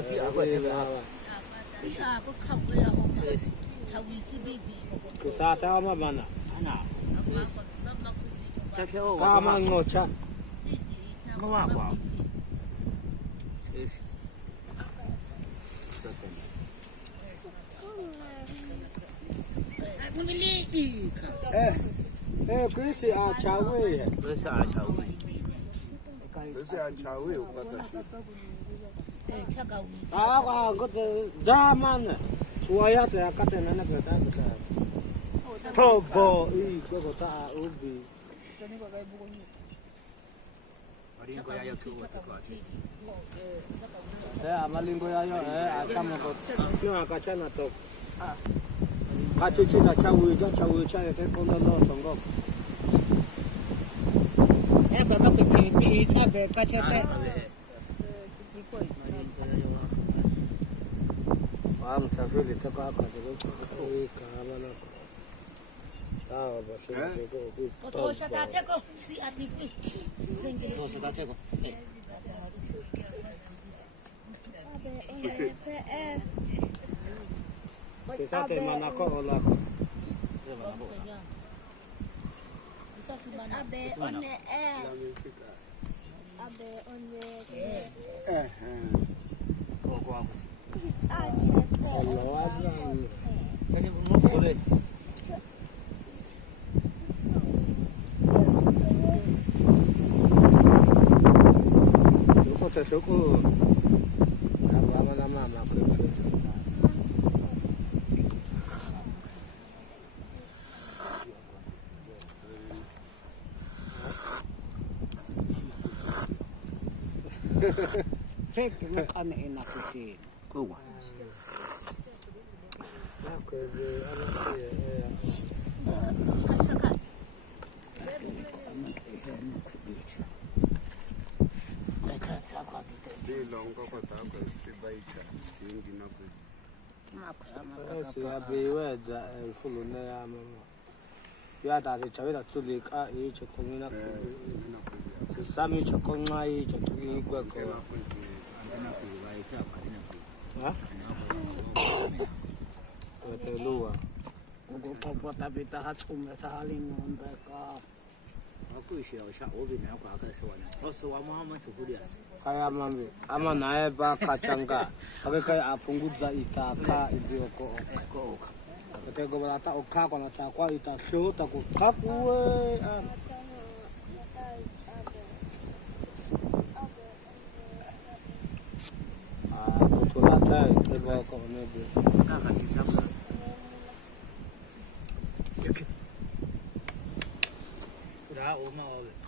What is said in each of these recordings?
This is our Chawi. This is our Chawi. This is our Chawi. Got the Daman. Swayat, I cut another time. Popo, Gogota, Ubi. Malingoya, I come about Kachana talk. Kachina Chawi, Chawi, China, take on the north from Rock. I'm really took out the Take a look on the inner city. Go on. Ama naye ba kachanga abeka apunguza itaka idioko akatego bata okako na takwa itashota kukakwe kutulata itego ko nebe 다 오마 오베.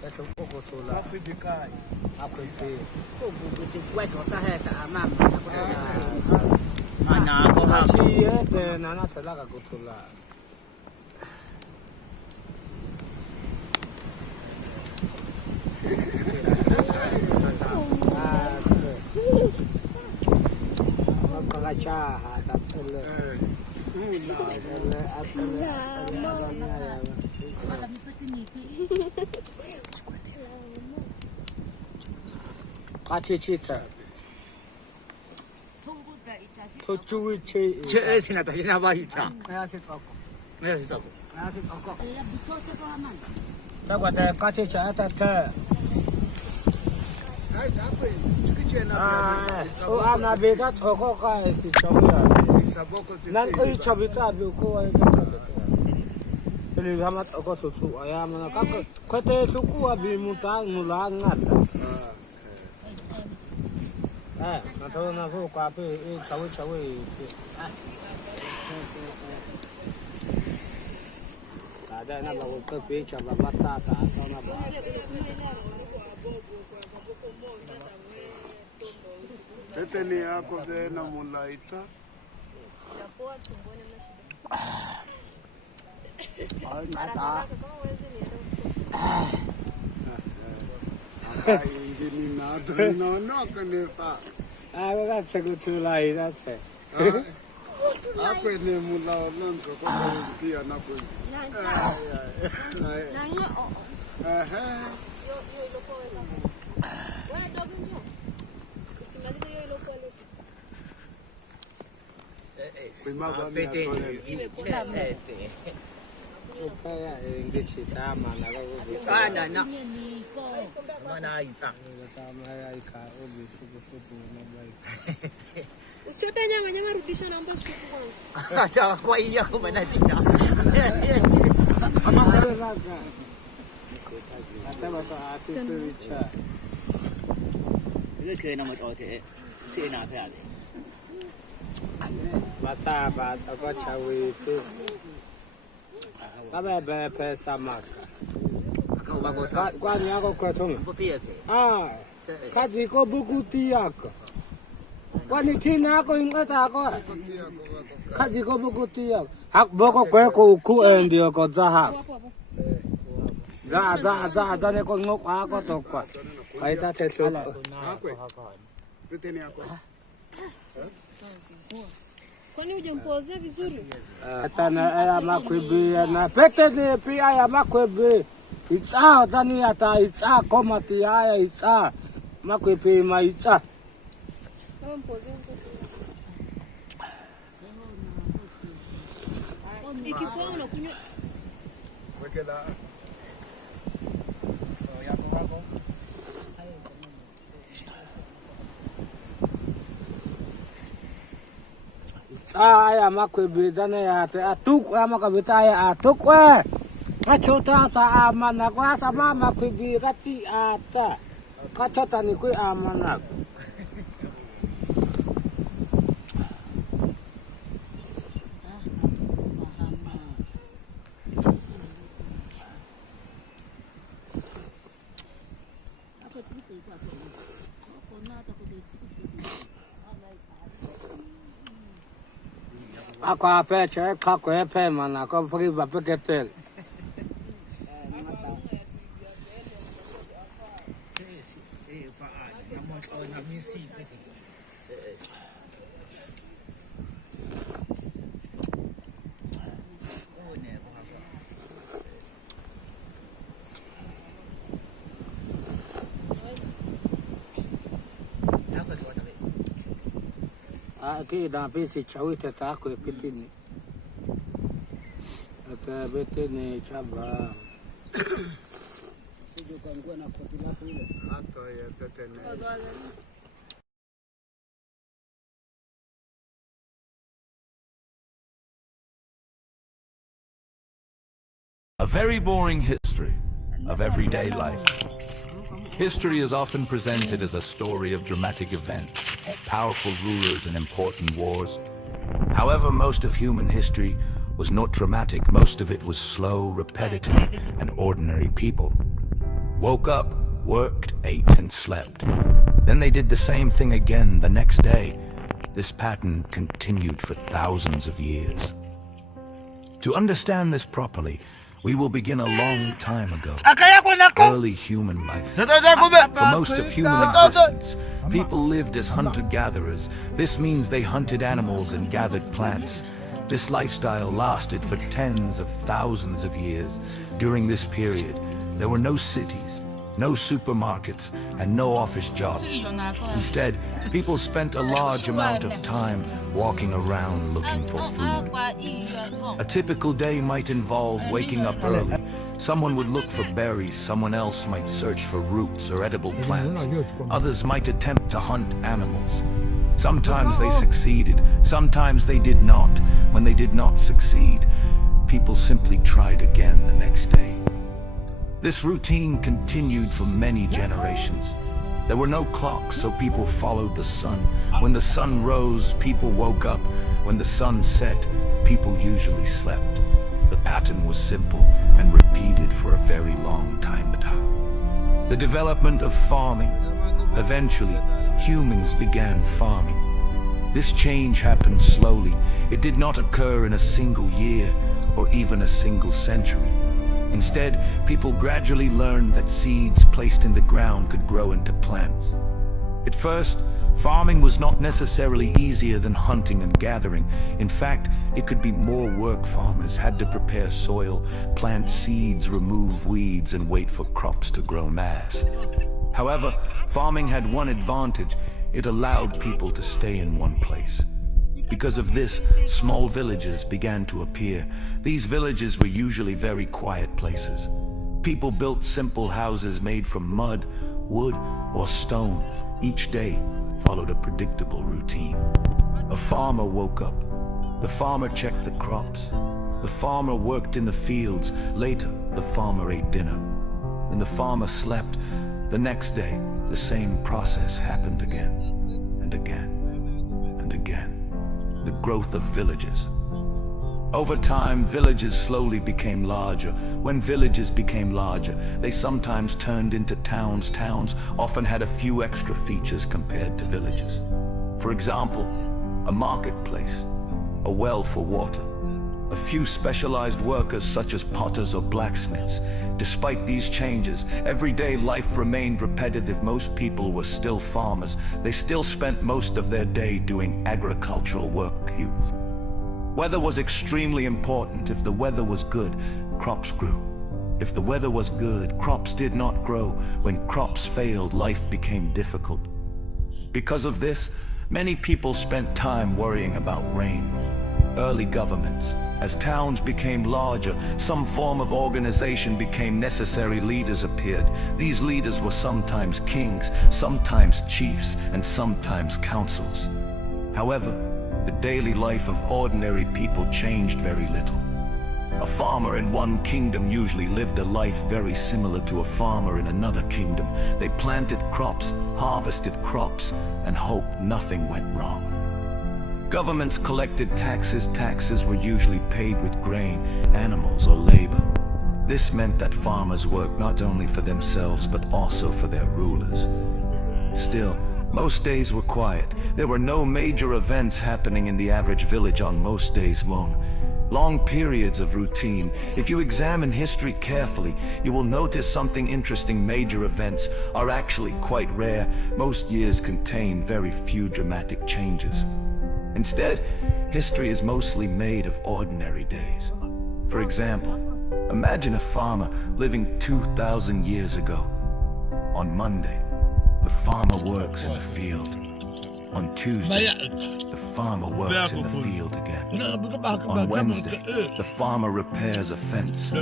Eso poco sola. Aku dikai. Aku itu. Mana ko ha. Cie de nana tela ka kutula. Kalau cah tak tela. Cita. Tujuh 제 sina ta sina ba ita. Saya sih cokok. Me si sako. Saya sih cokok. tak ada cita tak. Ai dapat. Cikgu na. Oh anak beda cokok kah si cokok. Saboko si. Nan kau cabita biuku ay. Jadi hamat aku susu ayam mana kau kau suku abi muta ngulang ngat. na thô na thô qua pe cháu ấy à đây nó bảo cái pe cho bà bắt ra cả cho nó bảo Teteni yako tena mulaita. Ôi mà ta. Ingini nato no kanefa. cái cái thứ này ra thế Ako ne mula lonzo ko pia na ko. cái chị ta mà là Ah, na na. Mana isa. Usichote nyama, nyama rudisha naomba supu kwanza. Acha kwa hiyo kwa na sina. Cái chơi nó mà cho thế, xe nào thế à? bà ta có cháu ấy các bé bé sa mạc qua nhà có quẹt không Có bia thế. cái gì có bút tiạc qua đi khi nào có những cái ta có cái gì có bút tiạc học bố có quẹt cụ em điều có ra học ra này con ngốc á có tổ quẹt cái ta chơi số Teteni yako. Kwani hujampozea vizuri? Tana ya makwebe na pete pia ya makwebe itsa tani ata itsa koma tia itsa makwebe ma itsa Kama mpozea mtoto. Ikikuwa unakunywa Wekela. ya makwebe tana ya atuk ama kabita ya atuk we kachota ta amana kwa sama makwebe kati ata kachota ni kwa amana Ako peche kako epe mana ko pagi bape ketel. Ki da pisi chawi te ta ko pitini. Ata bete ne chaba. Sije kangua na koti lako ile. Hata ya teteni. A very boring history of everyday life. History is often presented as a story of dramatic events, powerful rulers and important wars. However, most of human history was not dramatic. Most of it was slow, repetitive, and ordinary people. Woke up, worked, ate, and slept. Then they did the same thing again the next day. This pattern continued for thousands of years. To understand this properly, we will begin a long time ago, early human life. For most of human existence, people lived as hunter-gatherers. This means they hunted animals and gathered plants. This lifestyle lasted for tens of thousands of years. During this period, there were no cities, no supermarkets, and no office jobs. Instead, people spent a large amount of time walking around looking for food. A typical day might involve waking up early. Someone would look for berries, someone else might search for roots or edible plants. Others might attempt to hunt animals. Sometimes they succeeded, sometimes they did not. When they did not succeed, people simply tried again the next day. This routine continued for many generations. There were no clocks, so people followed the sun. When the sun rose, people woke up. When the sun set, people usually slept. The pattern was simple and repeated for a very long time. The development of farming. Eventually, humans began farming. This change happened slowly. It did not occur in a single year or even a single century. Instead, people gradually learned that seeds placed in the ground could grow into plants. At first, farming was not necessarily easier than hunting and gathering. In fact, it could be more work. Farmers had to prepare soil, plant seeds, remove weeds, and wait for crops to grow mass. However, farming had one advantage: it allowed people to stay in one place. Because of this, small villages began to appear. These villages were usually very quiet places. People built simple houses made from mud, wood, or stone. Each day followed a predictable routine. A farmer woke up. The farmer checked the crops. The farmer worked in the fields. Later, the farmer ate dinner. When the farmer slept, the next day, the same process happened again, and again, and again. The growth of villages. Over time, villages slowly became larger. When villages became larger, they sometimes turned into towns. Towns often had a few extra features compared to villages. For example, a marketplace, a well for water, a few specialized workers such as potters or blacksmiths. Despite these changes, everyday life remained repetitive. Most people were still farmers. They still spent most of their day doing agricultural work. Weather was extremely important. If the weather was good, crops grew. If the weather was good, crops did not grow. When crops failed, life became difficult. Because of this, many people spent time worrying about rain. Early governments. As towns became larger, some form of organization became necessary. Leaders appeared. These leaders were sometimes kings, sometimes chiefs, and sometimes councils. However, the daily life of ordinary people changed very little. A farmer in one kingdom usually lived a life very similar to a farmer in another kingdom. They planted crops, harvested crops, and hoped nothing went wrong. Governments collected taxes. Taxes were usually paid with grain, animals, or labor. This meant that farmers worked not only for themselves but also for their rulers. Still, most days were quiet. There were no major events happening in the average village on most days. Long periods of routine. If you examine history carefully, you will notice something interesting. Major events are actually quite rare. Most years contain very few dramatic changes. Instead, history is mostly made of ordinary days. For example, imagine a farmer living 2,000 years ago. On Monday, the farmer works in the field. On Tuesday, the farmer works in the field again. On Wednesday, the farmer repairs a fence.